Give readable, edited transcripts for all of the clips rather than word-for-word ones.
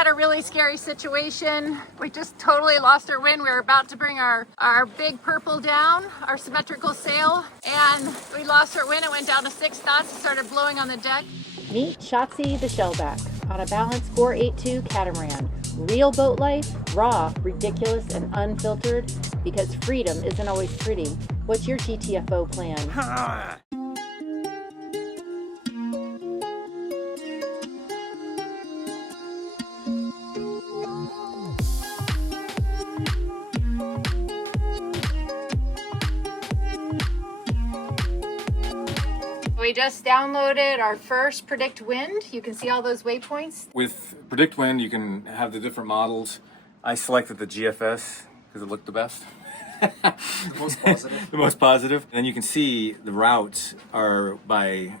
had a really scary situation. We just totally lost our wind. We were about to bring our big purple down, our symmetrical sail, and we lost our wind. It went down to 6 knots and started blowing on the deck. Meet Schatzi the shellback on a Balance 482 catamaran. Real boat life, raw, ridiculous, and unfiltered, because freedom isn't always pretty. What's your GTFO plan? We just downloaded our first Predict Wind. You can see all those waypoints. With Predict Wind, you can have the different models. I selected the GFS because it looked the best. The most positive. The most positive. And you can see the routes are by,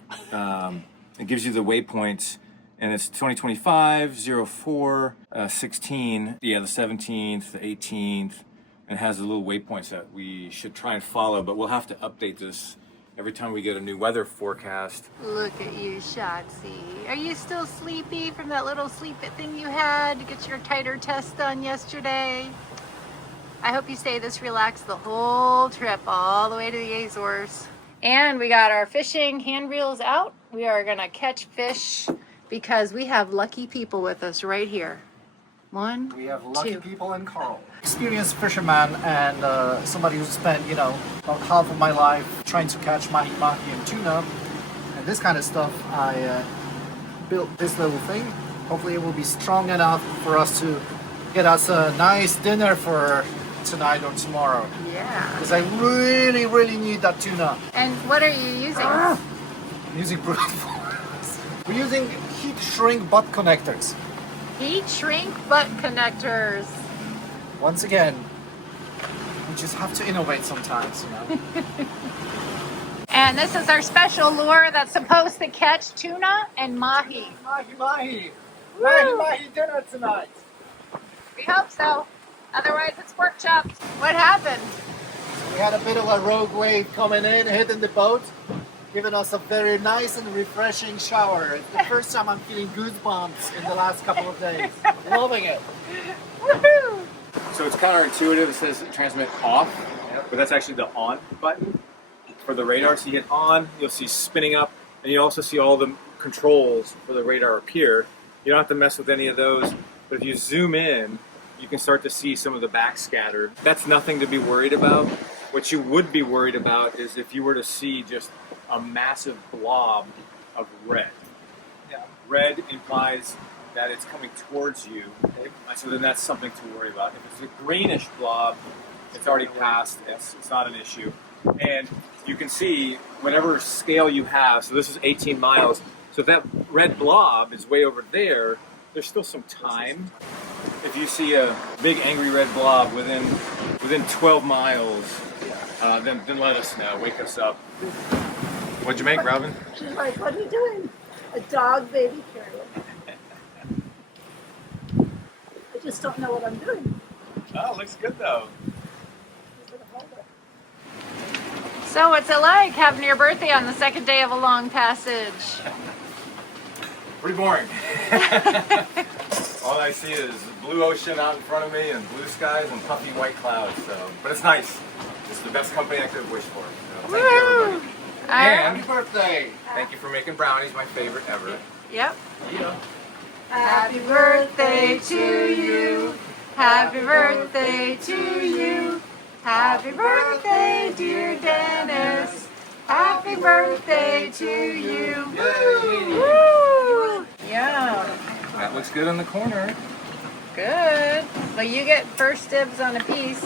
it gives you the waypoints, and it's 2025, 04, 16, yeah, the 17th, the 18th, and it has the little waypoints that we should try and follow, but we'll have to update this every time we get a new weather forecast. Look at you, Schatzi. Are you still sleepy from that little sleep it thing you had to get your titer test done yesterday? I hope you stay this relaxed the whole trip, all the way to the Azores. And we got our fishing hand reels out. We are gonna catch fish because we have lucky people with us right here. One, We have lucky two. people in Karl. Experienced fisherman and somebody who spent, about half of my life trying to catch Mahi Mahi and tuna and this kind of stuff. I built this little thing. Hopefully it will be strong enough for us to get us a nice dinner for tonight or tomorrow. Yeah. Because I really, really need that tuna. And what are you using? I'm using brute force. We're using heat shrink butt connectors. Heat shrink butt connectors. Once again, we just have to innovate sometimes, And this is our special lure that's supposed to catch tuna and mahi. Mahi Mahi! Mahi Mahi dinner tonight! We hope so. Otherwise, it's workshopped. What happened? We had a bit of a rogue wave coming in, hitting the boat, giving us a very nice and refreshing shower. It's the first time I'm feeling goosebumps in the last couple of days. Loving it. Woohoo! So it's counterintuitive. It says transmit off, but that's actually the on button for the radar. So you hit on, you'll see spinning up, and you also see all the controls for the radar appear. You don't have to mess with any of those, but if you zoom in, you can start to see some of the backscatter. That's nothing to be worried about. What you would be worried about is if you were to see just a massive blob of red. Yeah. Red implies that it's coming towards you, so then that's something to worry about. If it's a greenish blob, it's already passed, it's not an issue. And you can see whatever scale you have, so this is 18 miles, so if that red blob is way over there, there's still some time. If you see a big angry red blob within 12 miles, then let us know, wake us up. What'd you make, Robin? She's like, what are you doing? A dog baby carrier. I just don't know what I'm doing. Oh, looks good though. So what's it like having your birthday on the second day of a long passage? Pretty boring. All I see is blue ocean out in front of me and blue skies and puffy white clouds. But it's nice. It's the best company I could have wished for. So thank you, everybody. And Happy birthday! thank you for making brownies, my favorite ever. Yep. Yeah. Happy birthday to you. Happy birthday to you. Happy birthday, dear Dennis. Happy birthday to you. Woo! Yeah. That looks good in the corner. Good. Well, you get first dibs on a piece.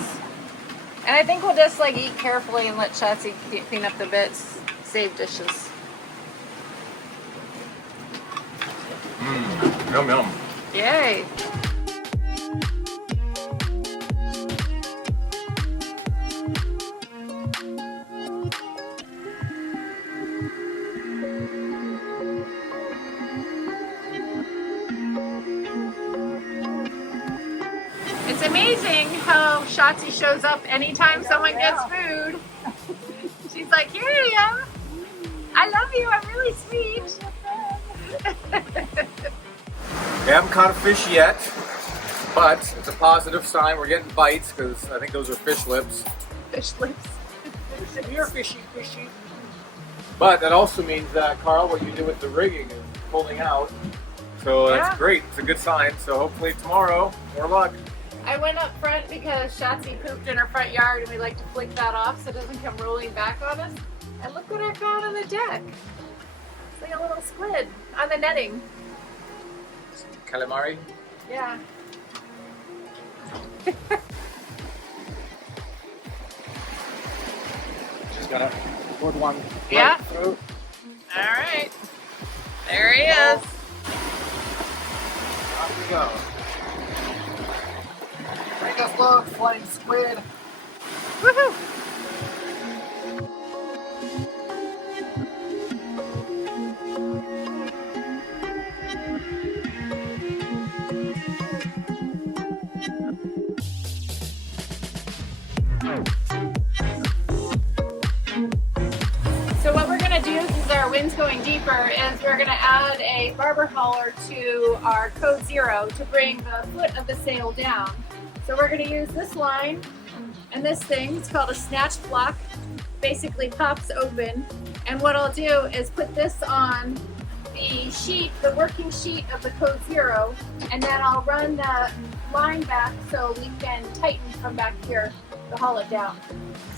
And I think we'll just eat carefully and let Schatzi clean up the bits, save dishes. Yum yum. Yay. It's amazing how Schatzi shows up anytime someone gets food. She's like, here I am. I love you. I'm really sweet. We haven't caught a fish yet, but it's a positive sign. We're getting bites because I think those are fish lips. Fish lips. You're fishy, fishy. But that also means that, Carl, what you do with the rigging is pulling out. So that's great. It's a good sign. So hopefully tomorrow, more luck. I went up front because Schatzi pooped in her front yard and we like to flick that off so it doesn't come rolling back on us. And look what I got on the deck. It's like a little squid on the netting. Calamari? Yeah. Just got a good one. Yeah. Right through. All right. There he is. Off we go. Bring us luck, flying squid. Woohoo! So what we're going to do, because our wind's going deeper, is we're going to add a barber hauler to our code 0 to bring the foot of the sail down. So we're going to use this line and this thing. It's called a snatch block. Basically pops open. And what I'll do is put this on the sheet, the working sheet of the code 0, and then I'll run the line back so we can tighten from back here to haul it down.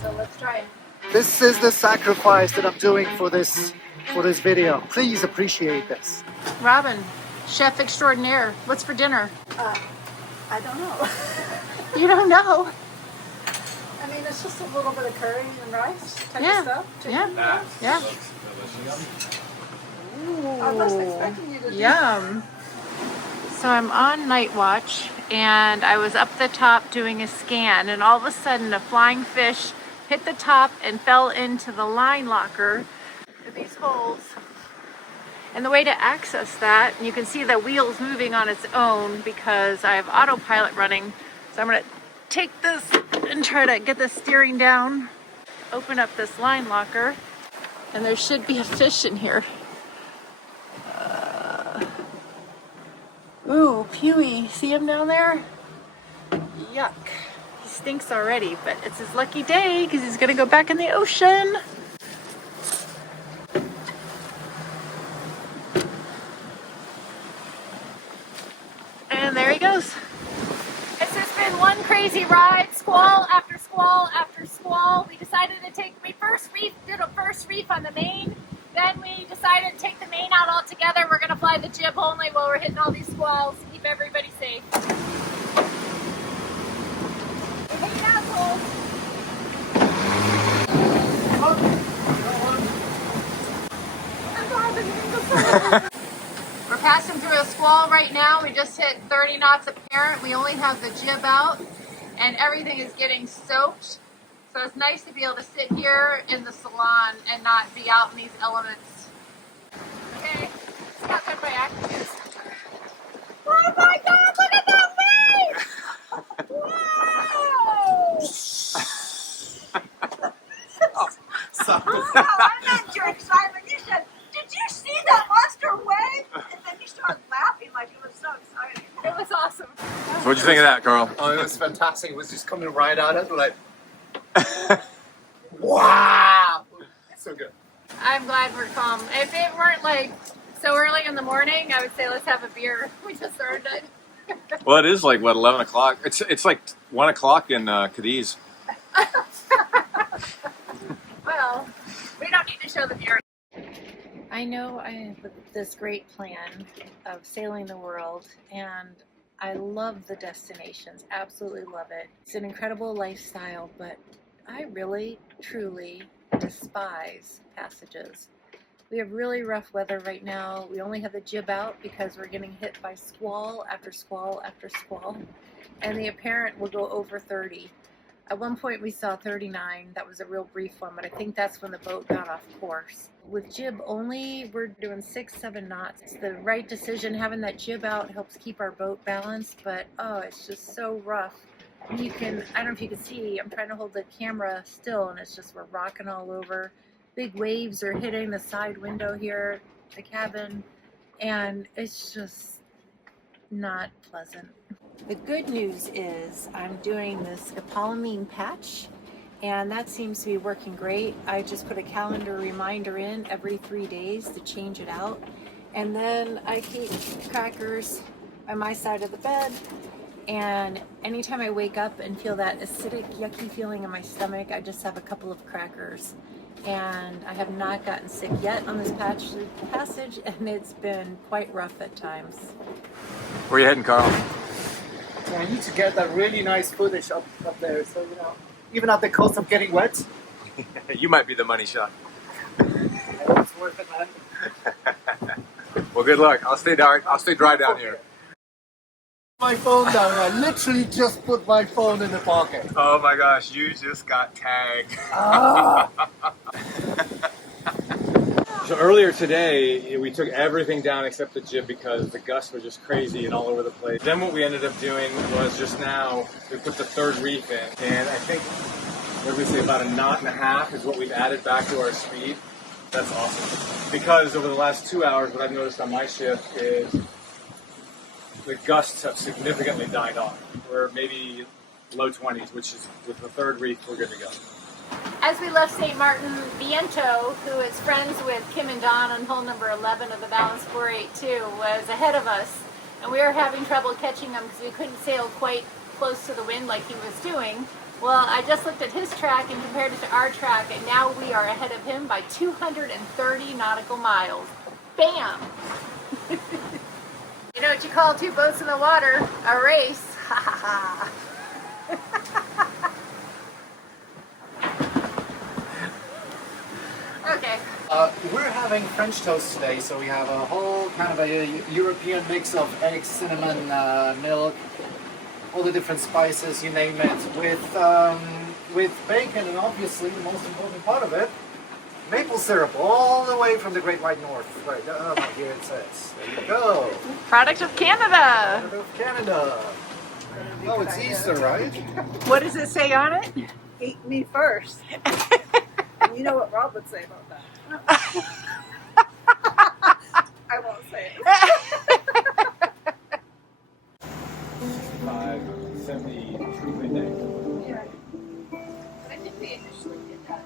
So let's try it. This is the sacrifice that I'm doing for this video. Please appreciate this. Robin, chef extraordinaire, what's for dinner? I don't know. You don't know? I mean, it's just a little bit of curry and rice type Yeah. of stuff. Yeah. That Yeah. looks delicious. I wasn't expecting you to do Yum. So I'm on night watch and I was up the top doing a scan and all of a sudden a flying fish hit the top and fell into the line locker with these holes. And the way to access that, and you can see the wheels moving on its own because I have autopilot running. So I'm gonna take this and try to get the steering down, open up this line locker, and there should be a fish in here. Ooh, Pewee, see him down there? Yuck. He stinks already, but it's his lucky day because he's gonna go back in the ocean. And there he goes. This has been one crazy ride, squall after squall after squall. We decided to take, we first did a first reef on the main. Then we decided to take the main out altogether. We're gonna fly the jib only while we're hitting all these squalls to keep everybody safe. We hate assholes. We're passing through a squall right now. We just hit 30 knots apparent. We only have the jib out and everything is getting soaked. So it's nice to be able to sit here in the salon and not be out in these elements. Okay, it's not good by accident. Oh my God, look at that wave! Wow! I meant your excitement. You said, "Did you see that monster wave?" And then you started laughing like it was so exciting. It was awesome. So what'd you think of that, Carl? Oh, it was fantastic. It was just coming right at us. We're like, wow! It's so good. I'm glad we're calm. If it weren't like so early in the morning, I would say let's have a beer. We just started it. Well, it is like, what, 11 o'clock? It's like 1 o'clock in Cadiz. Well, we don't need to show the beer. I know I have this great plan of sailing the world, and I love the destinations, absolutely love it. It's an incredible lifestyle, but I really, truly despise passages. We have really rough weather right now. We only have the jib out because we're getting hit by squall after squall after squall, and the apparent will go over 30. At one point we saw 39. That was a real brief one, but I think that's when the boat got off course. With jib only, we're doing 6-7 knots. It's the right decision. Having that jib out helps keep our boat balanced, but oh, it's just so rough. And you can, I don't know if you can see, I'm trying to hold the camera still and it's just, we're rocking all over. Big waves are hitting the side window here, the cabin, and it's just, not pleasant. The good news is I'm doing this scopolamine patch, and that seems to be working great. I just put a calendar reminder in every 3 days to change it out. And then I keep crackers by my side of the bed. And anytime I wake up and feel that acidic, yucky feeling in my stomach, I just have a couple of crackers. And I have not gotten sick yet on this passage, and it's been quite rough at times. Where are you heading, Karl? So I need to get that really nice footage up there, so you know, even at the cost of getting wet. You might be the money shot. I hope it's worth it, man. Well, good luck. I'll stay dry down here. My phone down. I literally just put my phone in the pocket. Oh my gosh, you just got tagged. So earlier today, we took everything down except the jib because the gusts were just crazy and all over the place. Then what we ended up doing was just now, we put the third reef in. And I think, what did we say, about 1.5 knots is what we've added back to our speed. That's awesome. Because over the last 2 hours, what I've noticed on my shift is the gusts have significantly died off. We're maybe low 20s, which is, with the third reef, we're good to go. As we left St. Martin, Viento, who is friends with Kim and Don on hole number 11 of the Balance 482, was ahead of us. And we were having trouble catching him because we couldn't sail quite close to the wind like he was doing. Well, I just looked at his track and compared it to our track, and now we are ahead of him by 230 nautical miles. Bam! You know what you call two boats in the water? A race. Ha ha ha. Okay. We're having French toast today, so we have a whole kind of a European mix of eggs, cinnamon, milk, all the different spices, you name it, with bacon, and obviously the most important part of it, maple syrup, all the way from the Great White North. Right, here it says. There you go. Product of Canada. Product of Canada. Oh, it's Easter, right? What does it say on it? Eat me first. And you know what Rob would say about that. I won't say it. 5:73 midnight. Yeah. But I think we initially did that.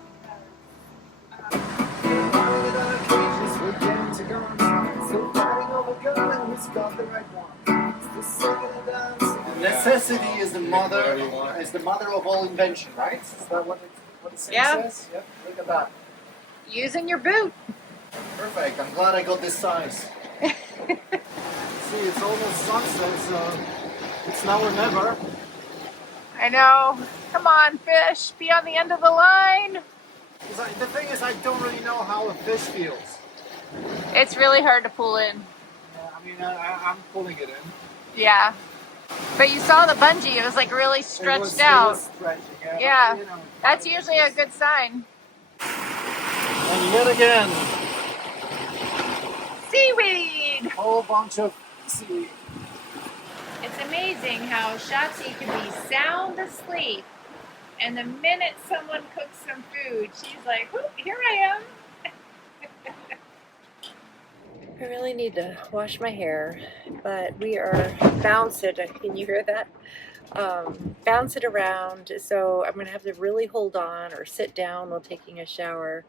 Necessity is the mother of all invention, right? Is that what it says? Yep, look at that. Using your boot. Perfect. I'm glad I got this size. See, it's almost sunset, so it's now or never. I know. Come on, fish. Be on the end of the line. The thing is, I don't really know how a fish feels. It's really hard to pull in. I mean, I'm pulling it in. Yeah. But you saw the bungee. It was like really stretched out. It was stretching, Yeah. But, you know, That's usually a good sign. and yet again, Seaweed! a whole bunch of seaweed. It's amazing how Schatzi can be sound asleep, and the minute someone cooks some food, she's like, "Whoop, here I am." I really need to wash my hair, but we are bounce it. Can you hear that? Bounce it around. So I'm gonna have to really hold on or sit down while taking a shower.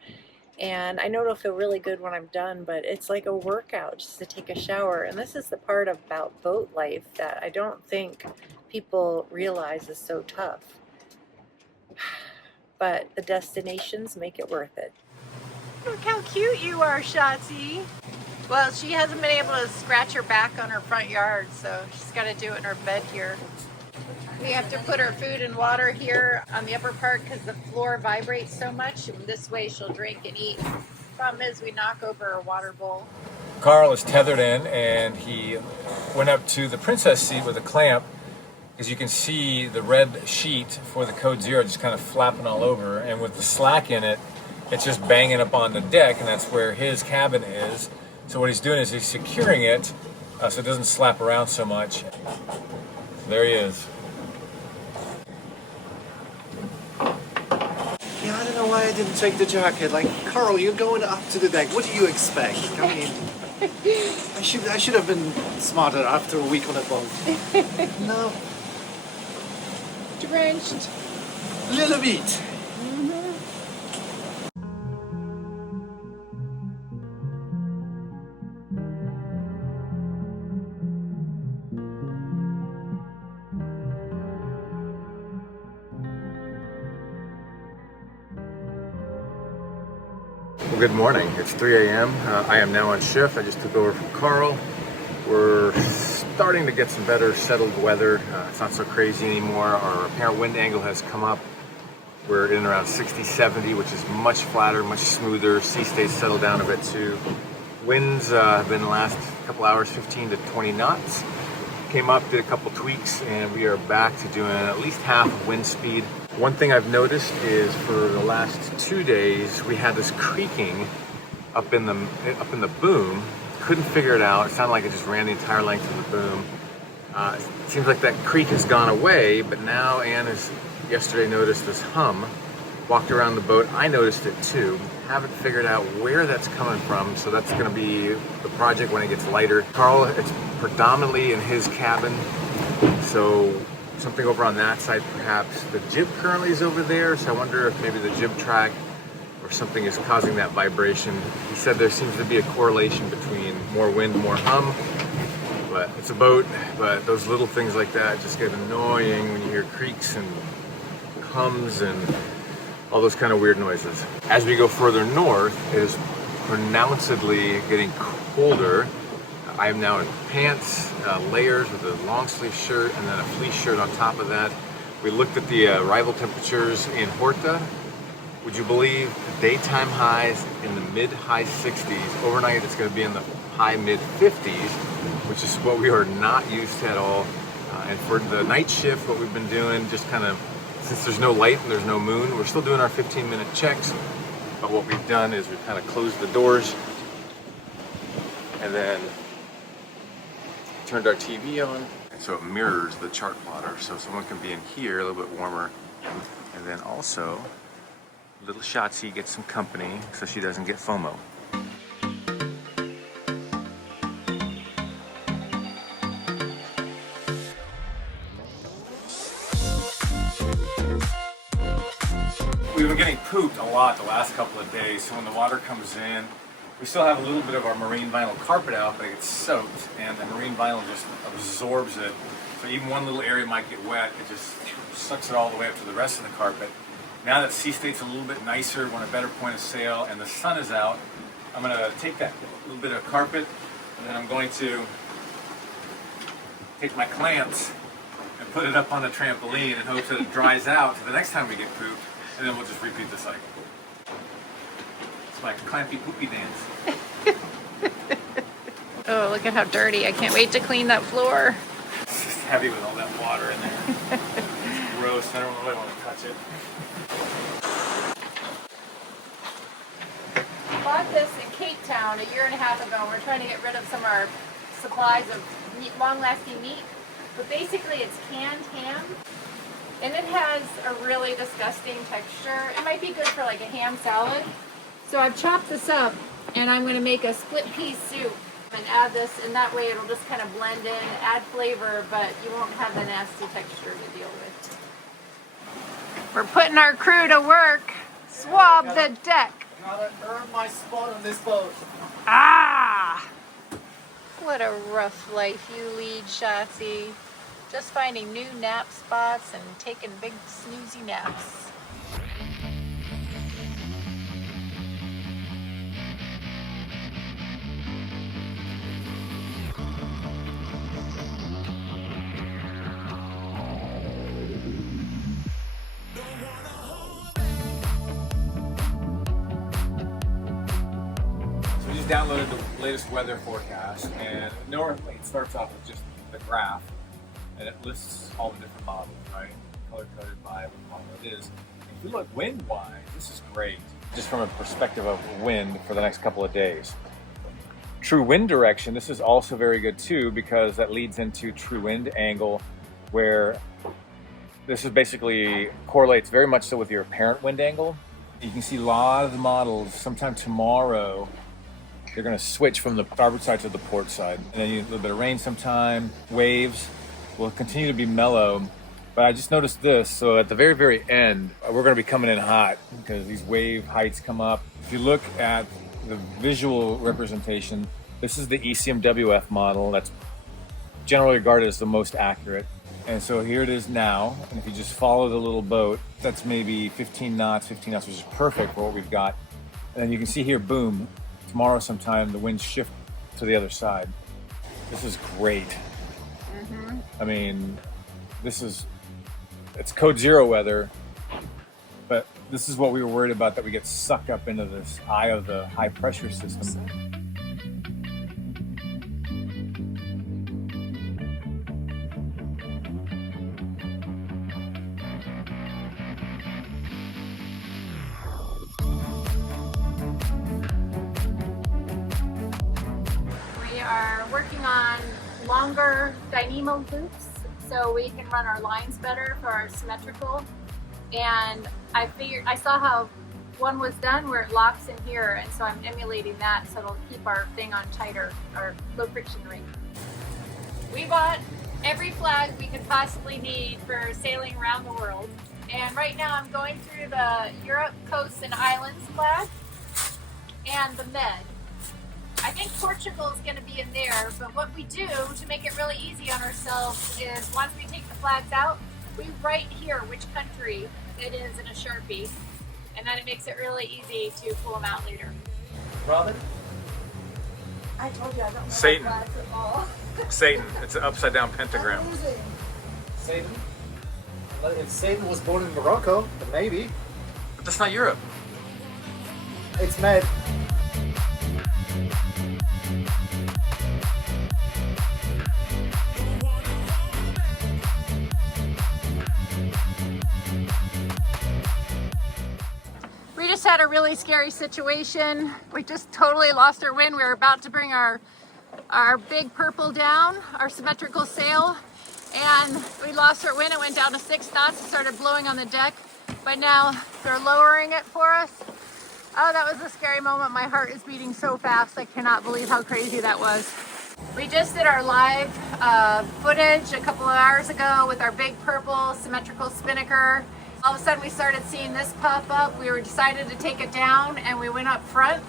And I know it'll feel really good when I'm done, but it's like a workout just to take a shower. And this is the part about boat life that I don't think people realize is so tough. But the destinations make it worth it. Look how cute you are, Schatzi. Well, she hasn't been able to scratch her back on her front yard, so she's got to do it in her bed here. We have to put her food and water here on the upper part because the floor vibrates so much. And this way she'll drink and eat. Problem is we knock over her water bowl. Karl is tethered in, and he went up to the princess seat with a clamp, because you can see the red sheet for the code 0 just kind of flapping all over, and with the slack in it, it's just banging up on the deck, and that's where his cabin is. So what he's doing is he's securing it so it doesn't slap around so much. There he is. Yeah, I don't know why I didn't take the jacket. Like, Karl, you're going up to the deck. What do you expect? I mean, I should have been smarter after a week on a boat. No, Drenched. a little bit. Well, good morning. It's 3 a.m. I am now on shift. I just took over from Karl. We're starting to get some better settled weather. It's not so crazy anymore. Our apparent wind angle has come up. We're in around 60, 70, which is much flatter, much smoother. Sea states settled down a bit too. Winds have been the last couple hours 15 to 20 knots. Came up, did a couple tweaks, and we are back to doing at least half of wind speed. One thing I've noticed is for the last 2 days, we had this creaking up in the boom. Couldn't figure it out. It sounded like it just ran the entire length of the boom. It seems like that creak has gone away, but now Anne has yesterday noticed this hum. Walked around the boat. I noticed it too. Haven't figured out where that's coming from, so that's going to be the project when it gets lighter. Karl, it's predominantly in his cabin, so something over on that side perhaps. The jib currently is over there, so I wonder if maybe the jib track or something is causing that vibration. He said there seems to be a correlation between more wind, more hum, but it's a boat, but those little things like that just get annoying when you hear creaks and hums and all those kind of weird noises. As we go further north, it is pronouncedly getting colder. I am now in pants, layers with a long sleeve shirt and then a fleece shirt on top of that. We looked at the arrival temperatures in Horta. Would you believe daytime highs in the mid-high 60s. Overnight it's going to be in the high mid-50s, which is what we are not used to at all. And for the night shift, what we've been doing, just kind of, since there's no light and there's no moon, we're still doing our 15-minute checks. But what we've done is we've kind of closed the doors and then turned our TV on. So it mirrors the chart plotter. So someone can be in here a little bit warmer. And then also, little Schatzi gets some company so she doesn't get FOMO. We've been getting pooped a lot the last couple of days, so when the water comes in, we still have a little bit of our marine vinyl carpet out, but it gets soaked, and the marine vinyl just absorbs it. So even one little area might get wet, it just sucks it all the way up to the rest of the carpet. Now that sea state's a little bit nicer, we're on a better point of sail, and the sun is out, I'm going to take that little bit of carpet, and then I'm going to take my clamps and put it up on the trampoline in hopes that it dries out for the next time we get pooped. And then we'll just repeat the cycle. It's my clampy poopy dance. Oh, look at how dirty. I can't wait to clean that floor. It's just heavy with all that water in there. It's gross. I don't really want to touch it. I bought this in Cape Town a year and a half ago. We're trying to get rid of some of our supplies of meat, long-lasting meat. But basically it's canned ham. And it has a really disgusting texture. It might be good for like a ham salad. So I've chopped this up and I'm going to make a split pea soup and add this, and that way it'll just kind of blend in, add flavor, but you won't have the nasty texture to deal with. We're putting our crew to work. Swab the deck. Gotta earn my spot on this boat. Ah! What a rough life you lead, Schatzi. Just finding new nap spots and taking big snoozy naps. So we just downloaded the latest weather forecast, and normally it starts off with just the graph. And it lists all the different models, right? Color-coded by what model it is. If you look wind-wise, this is great. Just from a perspective of wind for the next couple of days. True wind direction, this is also very good too, because that leads into true wind angle, where this is basically correlates very much so with your apparent wind angle. You can see a lot of the models sometime tomorrow They're going to switch from the starboard side to the port side. And then you get a little bit of rain sometime, waves will continue to be mellow. But I just noticed this, so at the very, very end, we're going to be coming in hot because these wave heights come up. If you look at the visual representation, this is the ECMWF model that's generally regarded as the most accurate. And so here it is now, and if you just follow the little boat, that's maybe 15 knots, which is perfect for what we've got. And then you can see here, boom, tomorrow sometime the winds shift to the other side. This is great. I mean, it's code 0 weather, but this is what we were worried about, that we get sucked up into this eye of the high pressure system. We are working on longer dynamo loops so we can run our lines better for our symmetrical. And I saw how one was done where it locks in here, and so I'm emulating that so it'll keep our thing on tighter, our low friction ring. We bought every flag we could possibly need for sailing around the world. And right now I'm going through the Europe Coasts and Islands flag and the Med. I think Portugal is going to be in there, but what we do to make it really easy on ourselves is once we take the flags out, we write here which country it is in a Sharpie, and then it makes it really easy to pull them out later. Robin? I told you I don't know Satan. flags at all. Satan. It's an upside down pentagram. Amazing. Satan? If Satan was born in Morocco, then maybe. But that's not Europe. It's Med. We just had a really scary situation. We just totally lost our wind. We were about to bring our big purple down, our symmetrical sail, and we lost our wind. It went down to 6 knots and started blowing on the deck, but now they're lowering it for us. Oh, that was a scary moment. My heart is beating so fast. I cannot believe how crazy that was. We just did our live footage a couple of hours ago with our big purple symmetrical spinnaker. All of a sudden we started seeing this pop up. We were decided to take it down, and we went up front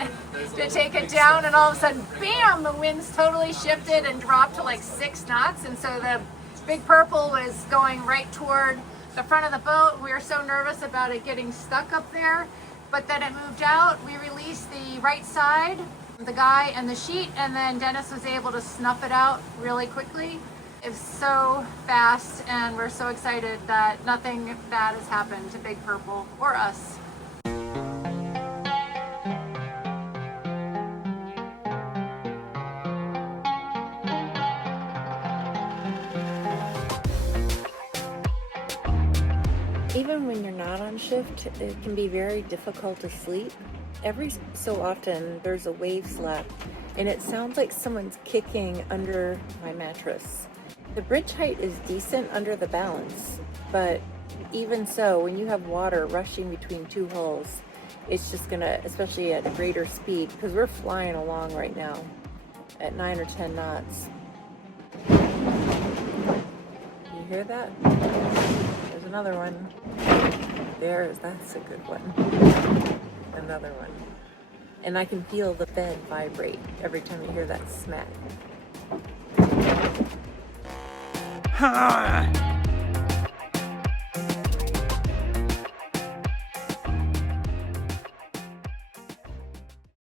to take it down, and all of a sudden, bam, the winds totally shifted and dropped to like 6 knots. And so the big purple was going right toward the front of the boat. We were so nervous about it getting stuck up there, but then it moved out. We released the right side, the guy and the sheet, and then Dennis was able to snuff it out really quickly. It was so fast, and we're so excited that nothing bad has happened to Big Purple or us. Even when you're not on shift, it can be very difficult to sleep. Every so often there's a wave slap, and it sounds like someone's kicking under my mattress. The bridge height is decent under the balance, but even so, when you have water rushing between 2 hulls, it's just gonna, especially at a greater speed, because we're flying along right now at 9 or 10 knots. You hear that? There's another one. That's a good one. Another one. And I can feel the bed vibrate every time you hear that smack.